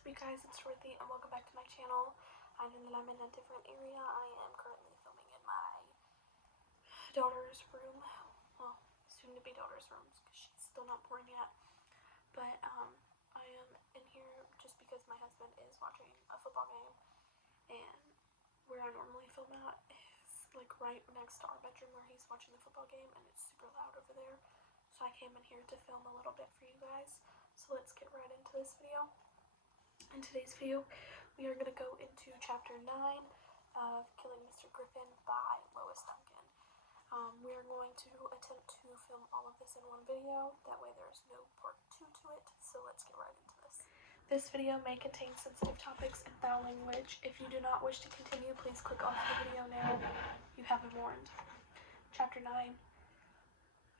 What's up, you guys? It's Dorothy and welcome back to my channel. I know that I'm in a different area. I am currently filming in my daughter's room. Well, soon to be daughter's room because she's still not born yet. But I am in here just because my husband is watching a football game, and where I normally film at is like right next to our bedroom where he's watching the football game, and it's super loud over there. So I came in here to film a little bit for you guys. So let's get right into this video. In today's video, we are going to go into Chapter 9 of Killing Mr. Griffin by Lois Duncan. We are going to attempt to film all of this in one video, that way there's no part 2 to it, so let's get right into this. This video may contain sensitive topics and foul language. If you do not wish to continue, please click off the video now. You have been warned. Chapter 9.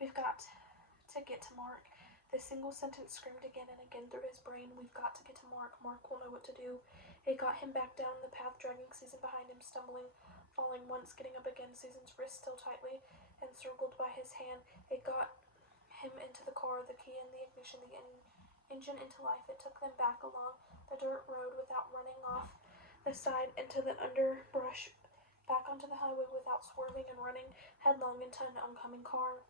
We've got to get to Mark. This single sentence screamed again and again through his brain. We've got to get to Mark. Mark will know what to do. It got him back down the path, dragging Susan behind him, stumbling, falling once, getting up again, Susan's wrist still tightly encircled by his hand. It got him into the car, the key in the ignition, the engine into life. It took them back along the dirt road without running off the side into the underbrush, back onto the highway without swerving and running headlong into an oncoming car.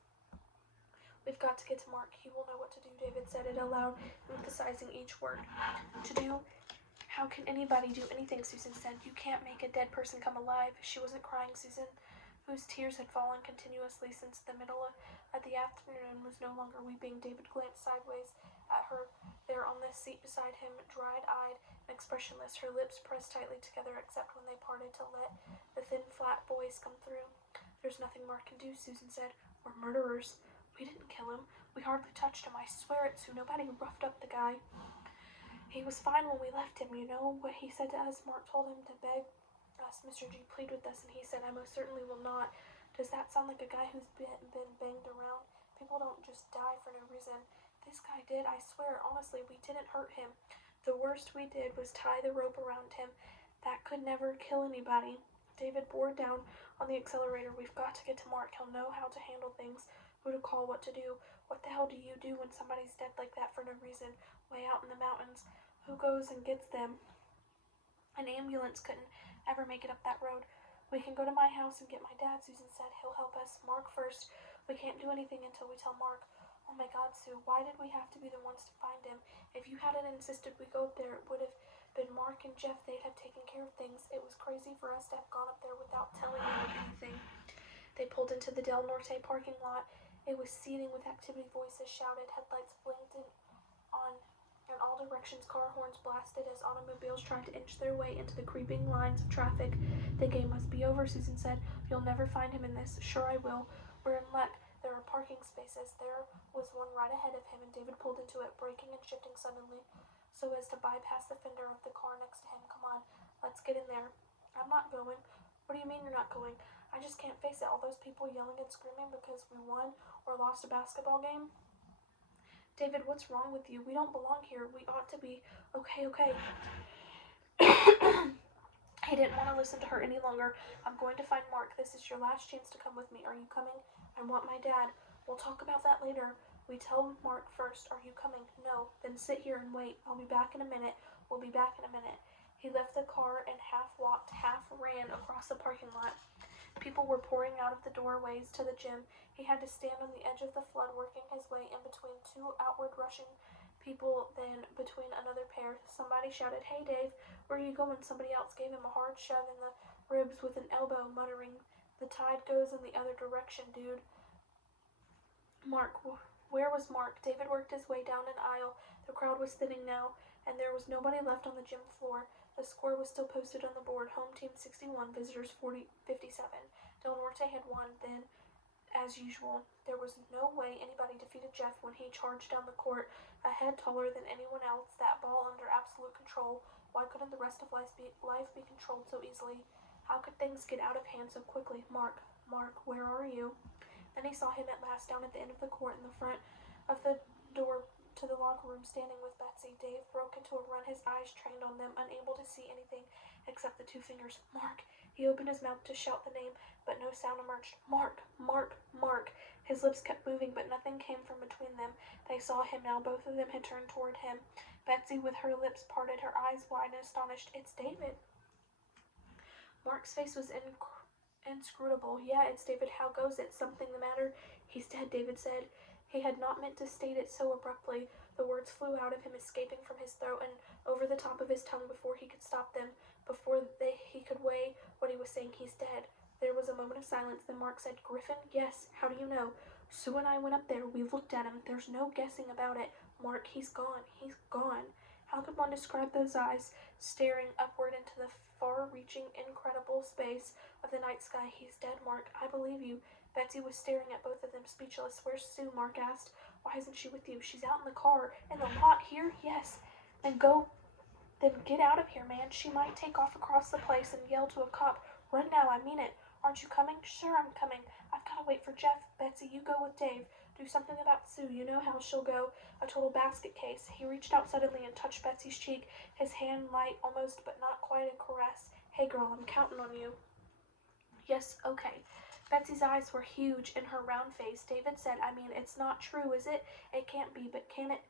We've got to get to Mark. He will know what to do, David said it aloud, emphasizing each word. To do? How can anybody do anything, Susan said. You can't make a dead person come alive. She wasn't crying. Susan, whose tears had fallen continuously since the middle of the afternoon, was no longer weeping. David glanced sideways at her there on the seat beside him, dried-eyed and expressionless, her lips pressed tightly together except when they parted to let the thin, flat voice come through. There's nothing Mark can do, Susan said. We're murderers. We didn't kill him. We hardly touched him. I swear it, Sue. Nobody roughed up the guy. He was fine when we left him. You know what he said to us? Mark told him to beg us. Mr. G, plead with us, and he said, I most certainly will not. Does that sound like a guy who's been banged around? People don't just die for no reason. This guy did. I swear, honestly, we didn't hurt him. The worst we did was tie the rope around him. That could never kill anybody. David bore down on the accelerator. We've got to get to Mark. He'll know how to handle things. Who to call, what to do. What the hell do you do when somebody's dead like that for no reason, way out in the mountains? Who goes and gets them? An ambulance couldn't ever make it up that road. We can go to my house and get my dad, Susan said. He'll help us. Mark first. We can't do anything until we tell Mark. Oh my God, Sue, why did we have to be the ones to find him? If you hadn't insisted we go up there, it would have been Mark and Jeff. They'd have taken care of things. It was crazy for us to have gone up there without telling you anything. They pulled into the Del Norte parking lot. It was seething with activity. Voices shouted, headlights blinked on in all directions, car horns blasted as automobiles tried to inch their way into the creeping lines of traffic. The game must be over, Susan said. You'll never find him in this. Sure I will. We're in luck. There are parking spaces. There was one right ahead of him, and David pulled into it, braking and shifting suddenly so as to bypass the fender of the car next to him. Come on, let's get in there. I'm not going. What do you mean you're not going? I just can't face it. All those people yelling and screaming because we won or lost a basketball game. David, what's wrong with you? We don't belong here. We ought to be. Okay. He didn't want to listen to her any longer. I'm going to find Mark. This is your last chance to come with me. Are you coming? I want my dad. We'll talk about that later. We tell Mark first. Are you coming? No. Then sit here and wait. I'll be back in a minute. We'll be back in a minute. He left the car and half walked, half ran across the parking lot. People were pouring out of the doorways to the gym. He had to stand on the edge of the flood, working his way in between two outward rushing people, then between another pair. Somebody shouted, Hey, Dave, where are you going? Somebody else gave him a hard shove in the ribs with an elbow, muttering, The tide goes in the other direction, dude. Mark. Where was Mark? David worked his way down an aisle. The crowd was thinning now, and there was nobody left on the gym floor. The score was still posted on the board. Home team 61, visitors 57. Del Norte had won then, as usual. There was no way anybody defeated Jeff when he charged down the court, a head taller than anyone else, that ball under absolute control. Why couldn't the rest of life be controlled so easily? How could things get out of hand so quickly? Mark, where are you? Then he saw him at last down at the end of the court in the front of the door to the locker room, standing with Betsy. Dave broke into a run, his eyes trained on them, unable to see anything except the two fingers. Mark! He opened his mouth to shout the name, but no sound emerged. Mark! His lips kept moving, but nothing came from between them. They saw him now. Both of them had turned toward him. Betsy, with her lips parted, her eyes wide and astonished. It's David. Mark's face was inscrutable. Yeah, it's David. How goes it? Something the matter? He's dead, David said. He had not meant to state it so abruptly. The words flew out of him, escaping from his throat and over the top of his tongue before he could stop them, before he could weigh what he was saying. He's dead. There was a moment of silence. Then Mark said, Griffin? Yes. How do you know? Sue and I went up there. We looked at him. There's no guessing about it. Mark, he's gone. He's gone. How could one describe those eyes staring upward into the far-reaching, incredible space of the night sky? He's dead, Mark. I believe you. Betsy was staring at both of them, speechless. Where's Sue? Mark asked. Why isn't she with you? She's out in the car. In the lot here? Yes. Then get out of here, man. She might take off across the place and yell to a cop. Run now, I mean it. Aren't you coming? Sure, I'm coming. I've got to wait for Jeff. Betsy, you go with Dave. Do something about Sue. You know how she'll go. A total basket case. He reached out suddenly and touched Betsy's cheek, his hand light almost, but not quite a caress. Hey, girl, I'm counting on you. Yes, okay. Betsy's eyes were huge in her round face. David said, I mean, it's not true, is it? It can't be, but can it?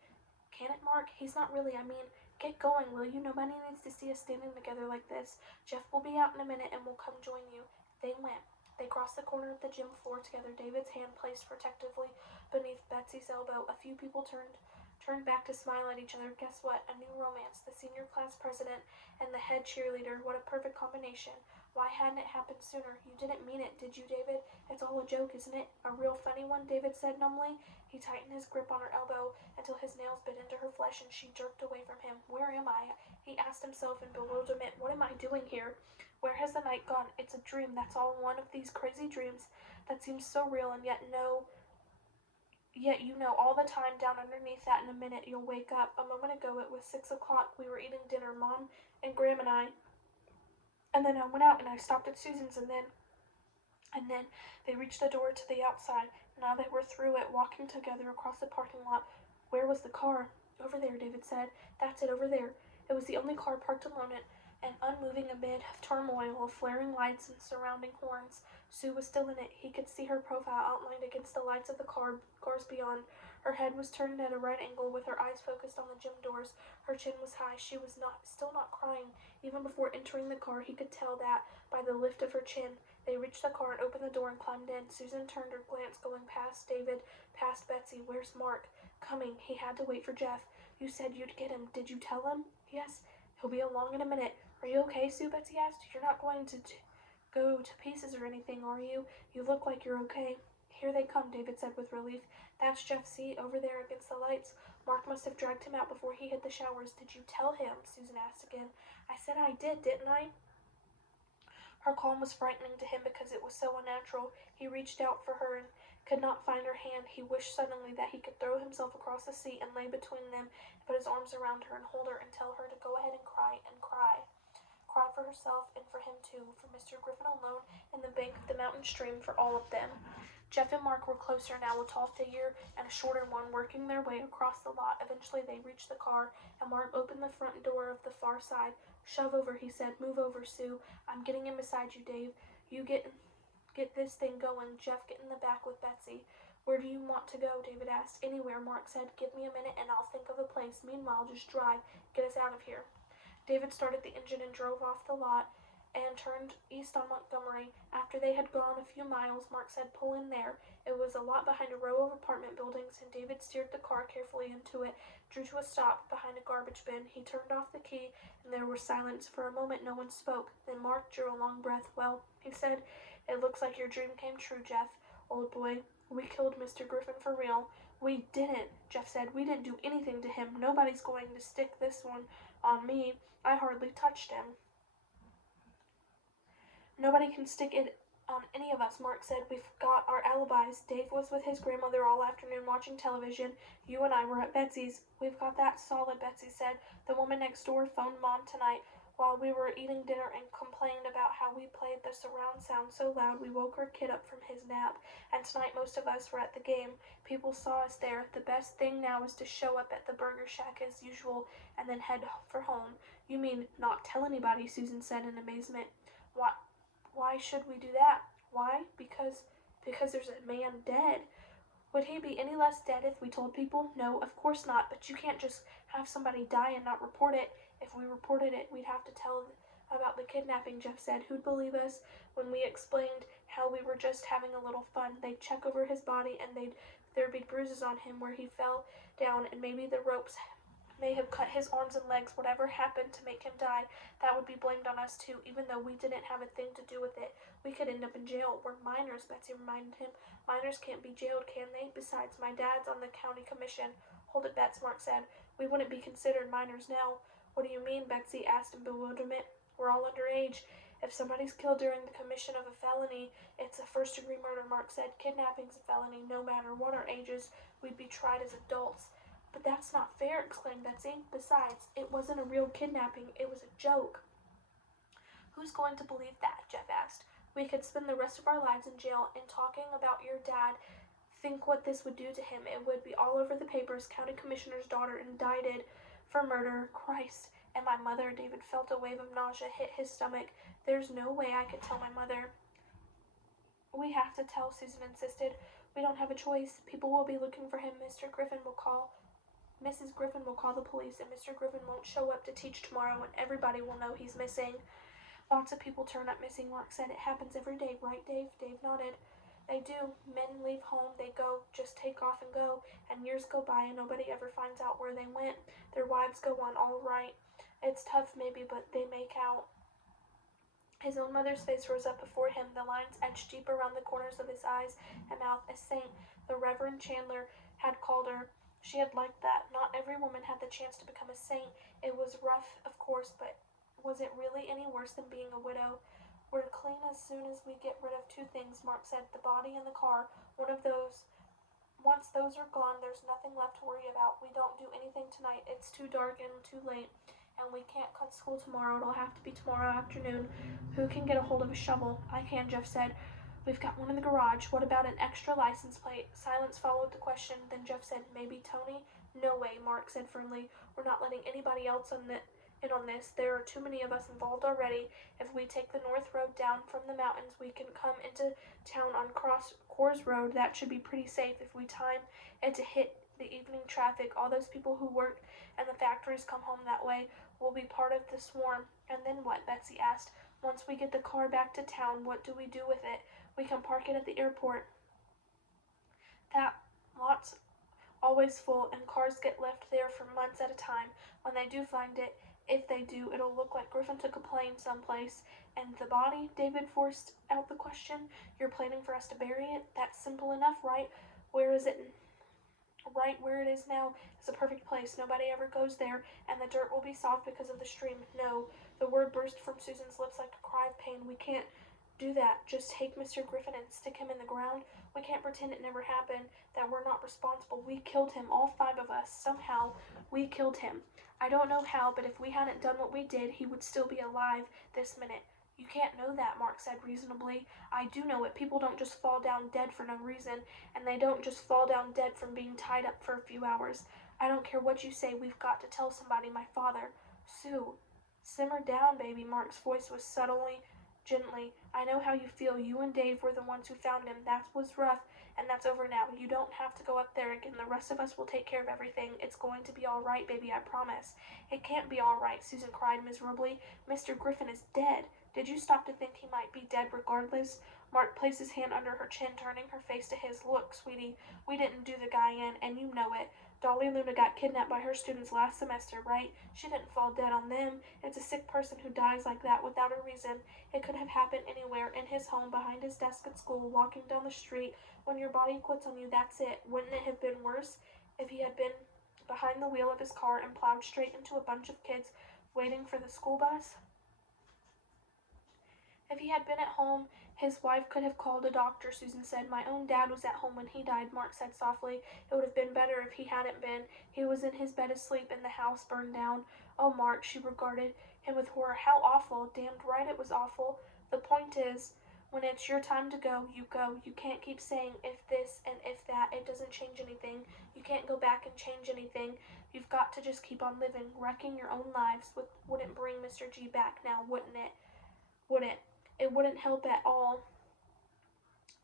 Can it, Mark? He's not really. I mean, get going, will you? Nobody needs to see us standing together like this. Jeff will be out in a minute and will come join you. They went. They crossed the corner of the gym floor together, David's hand placed protectively beneath Betsy's elbow. A few people turned back to smile at each other. Guess what? A new romance. The senior class president and the head cheerleader. What a perfect combination. Why hadn't it happened sooner? You didn't mean it, did you, David? It's all a joke, isn't it? A real funny one, David said numbly. He tightened his grip on her elbow until his nails bit into her flesh and she jerked away from him. Where am I? He asked himself in bewilderment. What am I doing here? Where has the night gone? It's a dream. That's all one of these crazy dreams that seems so real and yet you know all the time down underneath that in a minute you'll wake up. A moment ago it was 6 o'clock. We were eating dinner, Mom and Graham and I. And then I went out and I stopped at Susan's and then they reached the door to the outside. Now they were through it, walking together across the parking lot. Where was the car? Over there, David said. That's it, over there. It was the only car parked alone and unmoving amid turmoil of flaring lights and surrounding horns. Sue was still in it. He could see her profile outlined against the lights of the cars beyond. Her head was turned at a right angle with her eyes focused on the gym doors. Her chin was high. She was still not crying. Even before entering the car, he could tell that by the lift of her chin. They reached the car and opened the door and climbed in. Susan turned her glance going past David, past Betsy. Where's Mark? Coming. He had to wait for Jeff. You said you'd get him. Did you tell him? Yes. He'll be along in a minute. Are you okay, Sue? Betsy asked. You're not going to go to pieces or anything, are you? You look like you're okay. Here they come, David said with relief. That's Jeff, see, over there against the lights. Mark must have dragged him out before he hit the showers. Did you tell him? Susan asked again. I said I did, didn't I? Her calm was frightening to him because it was so unnatural. He reached out for her and could not find her hand. He wished suddenly that he could throw himself across the seat and lay between them and put his arms around her and hold her and tell her to go ahead and cry and cry. Cry for herself and for him too, for Mr. Griffin alone and the bank of the mountain stream, for all of them. Jeff and Mark were closer now, a tall figure and a shorter one, working their way across the lot. Eventually they reached the car, and Mark opened the front door of the far side. Shove over, he said. Move over, Sue. I'm getting in beside you, Dave. You get this thing going. Jeff, get in the back with Betsy. Where do you want to go? David asked. Anywhere, Mark said. Give me a minute and I'll think of a place. Meanwhile, just drive. Get us out of here. David started the engine and drove off the lot and turned east on Montgomery. After they had gone a few miles, Mark said, pull in there. It was a lot behind a row of apartment buildings, and David steered the car carefully into it, drew to a stop behind a garbage bin. He turned off the key, and there was silence. For a moment, no one spoke. Then Mark drew a long breath. Well, he said, it looks like your dream came true, Jeff, old boy. We killed Mr. Griffin for real. We didn't, Jeff said. We didn't do anything to him. Nobody's going to stick this one on me. I hardly touched him. Nobody can stick it on any of us, Mark said. We've got our alibis. Dave was with his grandmother all afternoon watching television. You and I were at Betsy's. We've got that solid, Betsy said. The woman next door phoned Mom tonight while we were eating dinner and complained about how we played the surround sound so loud we woke her kid up from his nap. And tonight most of us were at the game. People saw us there. The best thing now is to show up at the Burger Shack as usual and then head for home. You mean not tell anybody, Susan said in amazement. Why should we do that? Why? Because there's a man dead. Would he be any less dead if we told people? No, of course not, but you can't just have somebody die and not report it. If we reported it, we'd have to tell about the kidnapping, Jeff said. Who'd believe us when we explained how we were just having a little fun? They'd check over his body and there'd be bruises on him where he fell down, and maybe the ropes may have cut his arms and legs. Whatever happened to make him die, that would be blamed on us too, even though we didn't have a thing to do with it. We could end up in jail. We're minors, Betsy reminded him. Minors can't be jailed, can they? Besides, my dad's on the county commission. Hold it, Bets, Mark said. We wouldn't be considered minors now. What do you mean? Betsy asked in bewilderment. We're all underage. If somebody's killed during the commission of a felony, it's a first-degree murder, Mark said. Kidnapping's a felony, no matter what our ages. We'd be tried as adults. But that's not fair, exclaimed Betsy. Besides, it wasn't a real kidnapping. It was a joke. Who's going to believe that? Jeff asked. We could spend the rest of our lives in jail, and talking about your dad, think what this would do to him. It would be all over the papers. County commissioner's daughter indicted for murder. Christ. And my mother. David felt a wave of nausea hit his stomach. There's no way I could tell my mother. We have to tell, Susan insisted. We don't have a choice. People will be looking for him. Mrs. Griffin will call the police, and Mr. Griffin won't show up to teach tomorrow, and everybody will know he's missing. Lots of people turn up missing, Mark said. It happens every day, right, Dave? Dave nodded. They do. Men leave home, they go, just take off and go, and years go by and nobody ever finds out where they went. Their wives go on all right. It's tough maybe, but they make out. His own mother's face rose up before him, the lines etched deep around the corners of his eyes and mouth. A saint, the Reverend Chandler had called her. She had liked that. Not every woman had the chance to become a saint. It was rough, of course, but was it really any worse than being a widow? We're clean as soon as we get rid of two things, Mark said, the body and the car. Once those are gone, there's nothing left to worry about. We don't do anything tonight. It's too dark and too late, and we can't cut school tomorrow. It'll have to be tomorrow afternoon. Who can get a hold of a shovel? I can, Jeff said. We've got one in the garage. What about an extra license plate? Silence followed the question. Then Jeff said, maybe Tony? No way, Mark said firmly. We're not letting anybody else in on this. There are too many of us involved already. If we take the north road down from the mountains, we can come into town on Coors Road. That should be pretty safe. If we time it to hit the evening traffic, all those people who work and the factories come home that way will be part of the swarm. And then what? Betsy asked. Once we get the car back to town, what do we do with it? We can park it at the airport. That lot's always full, and cars get left there for months at a time. When they do find it, if they do, it'll look like Griffin took a plane someplace. And the body? David forced out the question. You're planning for us to bury it? That's simple enough, right? Where is it? Right where it is now is a perfect place. Nobody ever goes there, and the dirt will be soft because of the stream. No, the word burst from Susan's lips like a cry of pain. We can't do that. Just take Mr. Griffin and stick him in the ground. We can't pretend it never happened, that we're not responsible. We killed him, all 5 of us. Somehow, we killed him. I don't know how, but if we hadn't done what we did, he would still be alive this minute. You can't know that, Mark said reasonably. I do know it. People don't just fall down dead for no reason, and they don't just fall down dead from being tied up for a few hours. I don't care what you say. We've got to tell somebody. My father. Sue. Simmer down, baby. Mark's voice was subtly, gently. I know how you feel. You and Dave were the ones who found him. That was rough, and that's over now. You don't have to go up there again. The rest of us will take care of everything. It's going to be all right, baby, I promise. It can't be all right, Susan cried miserably. Mr. Griffin is dead. Did you stop to think he might be dead regardless? Mark placed his hand under her chin, turning her face to his. Look, sweetie, we didn't do the guy in, and you know it. Dolly Luna got kidnapped by her students last semester, right? She didn't fall dead on them. It's a sick person who dies like that without a reason. It could have happened anywhere, in his home, behind his desk at school, walking down the street. When your body quits on you, that's it. Wouldn't it have been worse if he had been behind the wheel of his car and plowed straight into a bunch of kids waiting for the school bus? If he had been at home, his wife could have called a doctor, Susan said. My own dad was at home when he died, Mark said softly. It would have been better if he hadn't been. He was in his bed asleep and the house burned down. Oh, Mark, she regarded him with horror. How awful. Damned right it was awful. The point is, when it's your time to go, you go. You can't keep saying if this and if that. It doesn't change anything. You can't go back and change anything. You've got to just keep on living, wrecking your own lives. Wouldn't bring Mr. G back now, wouldn't it? Wouldn't. It wouldn't help at all.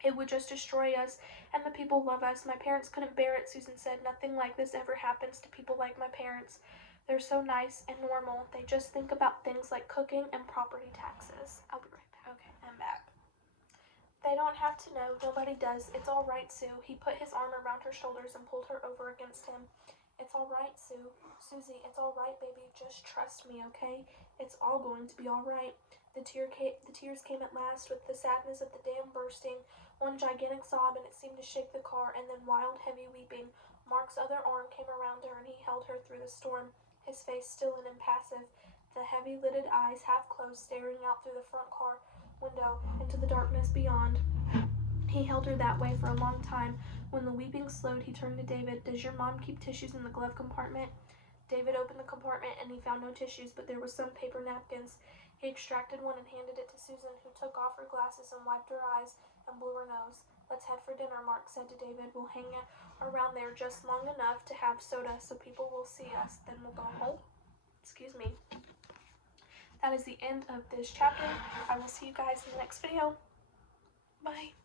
It would just destroy us, and the people love us. My parents couldn't bear it, Susan said. Nothing like this ever happens to people like my parents. They're so nice and normal. They just think about things like cooking and property taxes. I'll be right back. Okay, I'm back. They don't have to know. Nobody does. It's all right, Sue. He put his arm around her shoulders and pulled her over against him. It's all right, Sue. Susie, it's all right, baby. Just trust me, okay? It's all going to be all right. The tears came at last, with the sadness of the dam bursting, one gigantic sob, and it seemed to shake the car, and then wild, heavy weeping. Mark's other arm came around her, and he held her through the storm, his face still and impassive, the heavy-lidded eyes half closed, staring out through the front car window into the darkness beyond. He held her that way for a long time. When the weeping slowed, he turned to David. Does your mom keep tissues in the glove compartment? David opened the compartment and he found no tissues, but there were some paper napkins. He extracted one and handed it to Susan, who took off her glasses and wiped her eyes and blew her nose. Let's head for dinner, Mark said to David. We'll hang around there just long enough to have soda so people will see us. Then we'll go home. Excuse me. That is the end of this chapter. I will see you guys in the next video. Bye.